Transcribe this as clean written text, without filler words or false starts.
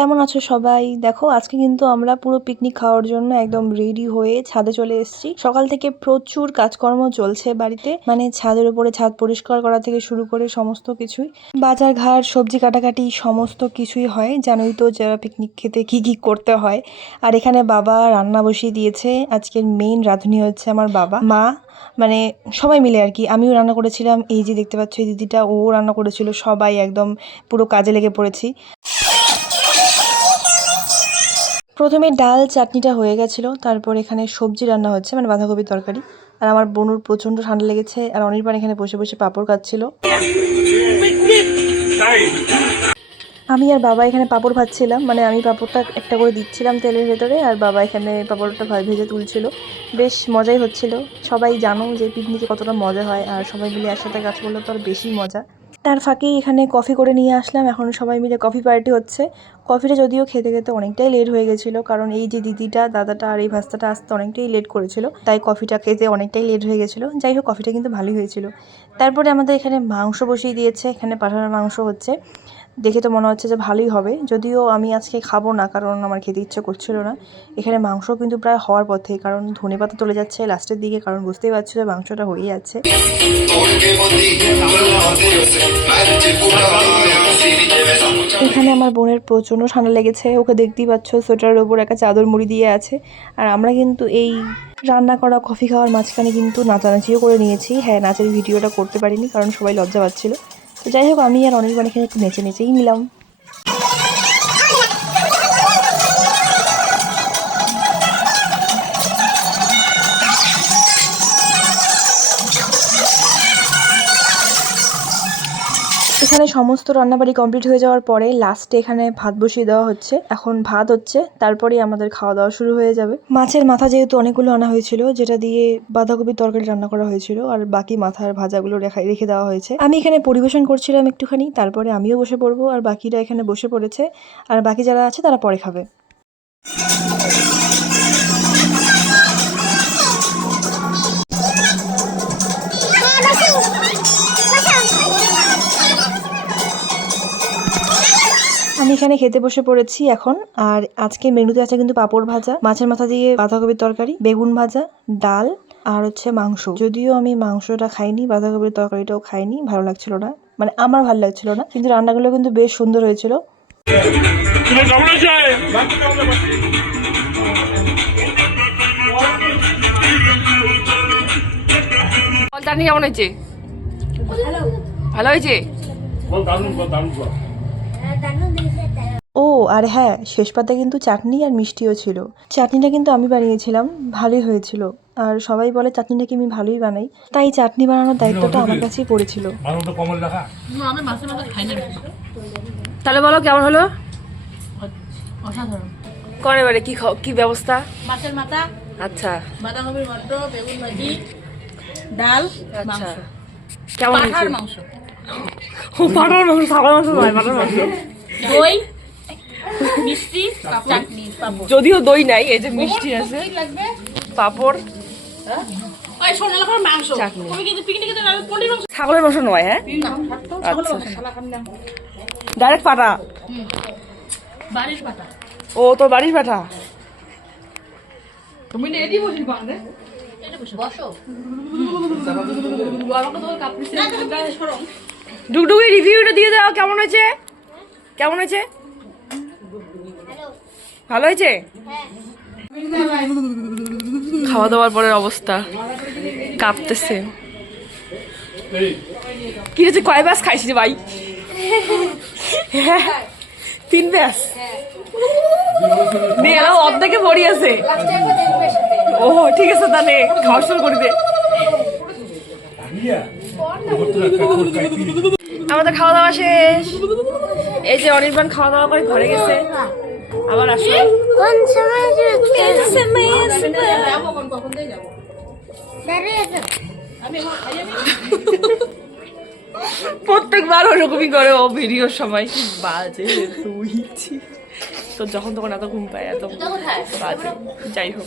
কেমন আছো সবাই? দেখো আজকে কিন্তু আমরা পুরো পিকনিক খাওয়ার জন্য একদম রেডি হয়ে ছাদে চলে এসেছি। সকাল থেকে প্রচুর কাজকর্ম চলছে বাড়িতে, মানে ছাদের উপরে ছাদ পরিষ্কার করা থেকে শুরু করে সমস্ত কিছুই, বাজার ঘাট, সবজি কাটাকাটি সমস্ত কিছুই হয়। জানোই তো যারা পিকনিক খেতে কি কি করতে হয়। আর এখানে বাবা রান্না বসিয়ে দিয়েছে। আজকের মেইন রাঁধুনি হচ্ছে আমার বাবা, মা, মানে সবাই মিলে আর কি। আমিও রান্না করেছিলাম, এই যে দেখতে পাচ্ছ এই দিদিটা, ও রান্না করেছিল। সবাই একদম পুরো কাজে লেগে পড়েছি। প্রথমে ডাল চাটনিটা হয়ে গেছিলো, তারপর এখানে সবজি রান্না হচ্ছে, মানে বাঁধাকপির তরকারি। আর আমার বোনুর প্রচণ্ড ঠান্ডা লেগেছে, আর অনির্বাণ এখানে বসে বসে পাঁপড় কাটছিল। আমি আর বাবা এখানে পাঁপড় ভাজছিলাম, মানে আমি পাঁপড়টা একটা করে দিচ্ছিলাম তেলের ভেতরে, আর বাবা এখানে পাঁপড়টা ভেজে তুলছিল। বেশ মজাই হচ্ছিল। সবাই জানো যে পিকনিকে কতটা মজা হয়, আর সবাই মিলে একসাথে কাজ করলে তো আর বেশি মজা। তার ফাঁকেই এখানে কফি করে নিয়ে আসলাম, এখন সবাই মিলে কফি পার্টি হচ্ছে। কফিটা যদিও খেতে খেতে অনেকটাই লেট হয়ে গেছিলো, কারণ এই যে দিদিটা, দাদাটা আর এই ভাস্তাটা আসতে অনেকটাই লেট করেছিল, তাই কফিটা খেতে অনেকটাই লেট হয়ে গেছিলো। যাই হোক, কফিটা কিন্তু ভালোই হয়েছিল। তারপরে আমাদের এখানে মাংস বসিয়ে দিয়েছে, এখানে পাঠার মাংস হচ্ছে। দেখে তো মনে হচ্ছে যে ভালোই হবে, যদিও আমি আজকে খাবো না, কারণ আমার খেতে ইচ্ছে করছিল না। এখানে মাংস কিন্তু প্রায় হওয়ার পথে, কারণ ধনেপাতা তুলে যাচ্ছে লাস্টের দিকে, কারণ বুঝতেই পারছো যে মাংসটা হয়ে যাচ্ছে। এখানে আমার বোনের প্রচণ্ড ঠান্ডা লেগেছে, ওকে দেখতেই পাচ্ছ সোয়েটারের ওপর একটা চাদর মুড়ি দিয়ে আছে। আর আমরা কিন্তু এই রান্না করা কফি খাওয়ার মাঝখানে কিন্তু নাচানাচিও করে নিয়েছি। হ্যাঁ, নাচের ভিডিওটা করতে পারিনি, কারণ সবাই লজ্জা পাচ্ছিল। তো যাই হোক, আমি আর অনির্বাণ এখানে একটু নেচেই নিলাম। এখানে সমস্ত রান্নাবাড়ি কমপ্লিট হয়ে যাওয়ার পরে লাস্টে এখানে ভাত বসিয়ে দেওয়া হচ্ছে। এখন ভাত হচ্ছে, তারপরেই আমাদের খাওয়া দাওয়া শুরু হয়ে যাবে। মাছের মাথা যেহেতু অনেকগুলো আনা হয়েছিল, যেটা দিয়ে বাঁধাকপির তরকারি রান্না করা হয়েছিল, আর বাকি মাথার ভাজাগুলো রেখে দেওয়া হয়েছে। আমি এখানে পরিবেশন করছিলাম একটুখানি, তারপরে আমিও বসে পড়বো, আর বাকিরা এখানে বসে পড়েছে। আর বাকি যারা আছে তারা পরে খাবে। আমি এখানে খেতে বসে পড়েছি এখন। আর আজকে মেনুতে আছে কিন্তু পাঁপড় ভাজা, মাছের মাথা দিয়ে বাঁধাকপির তরকারি, বেগুন ভাজা, ডাল, আর হচ্ছে মাংস। যদিও আমি মাংসটা খাইনি, বাঁধাকপির তরকারিটাও খাইনি, ভালো লাগছিল না, মানে আমার ভালো লাগছিল না, কিন্তু রান্নাগুলো কিন্তু বেশ সুন্দর হয়েছিল। কেমন হয়েছে? ভালো হয়েছে। ও আর হ্যাঁ, শেষ পাতে কিন্তু চাটনি আর মিষ্টিও ছিল। চাটনিটা কিন্তু আমি বানিয়েছিলাম, ভালোই হয়েছিল। আর সবাই বলে চাটনিটা কি আমি ভালোই বানাই, তাই চাটনি বানানোর দায়িত্বটা আমার কাছেই পড়েছিল। তাহলে বলো কেমন হলো? কোন এবারে কি ব্যবস্থা? মাছের মাথা, আচ্ছা, বাঁধাকপির মটর, বেগুন ভাজি, ডাল, আচ্ছা। মাংস, কেমন পাঠার হয়েছে? মাংস, পাঠার মাংস, ছাগল মাংস নয়, পাঠার মাংস। দই, মিষ্টি, চাটনি, পাপড়। যদিও দই নাই, এই যে মিষ্টি আছে, দই লাগবে, পাপড়, ওই সোনালা খাবার মাংস। চাটনি। তুমি কিন্তু পিকনিকে তো পোল্ট্রির মাংস ছাগলের মাংস নয়। হ্যাঁ, আচ্ছা, ডাইরেক্ট পাঠা। বাড়ির পাটা। ও তোর বাড়ির পাঠা। তুমি এদি বসি পারে, এটা বসো বসো। আমাকে তো কাপড় দিয়ে সরো। ডুগডুগি রিভিউটা দিয়ে দাও, কেমন হয়েছে? কেমন হয়েছে? ভালো হয়েছে? খাওয়া দাওয়ার পরের অবস্থা কাঁপতেছে। কি হয়েছে? কয় ব্যাস খাইছি রে ভাই? 3 ব্যাস নে, এরা অর্ধেকে ভরি আছে। ও ঠিক আছে, তাহলে খাওয়া শুরু করি দে। আমাদের খাওয়া দাওয়া শেষ। এই যে অনির্বাণ খাওয়া দাওয়া করে ঘরে গেছে, আবার আসো। প্রত্যেকবার ওরকমই করে ও ভিডিওর সময়। কি বাজে তুই, তো যখন তখন এত ঘুম পায়, এত বাজে। যাই হোক।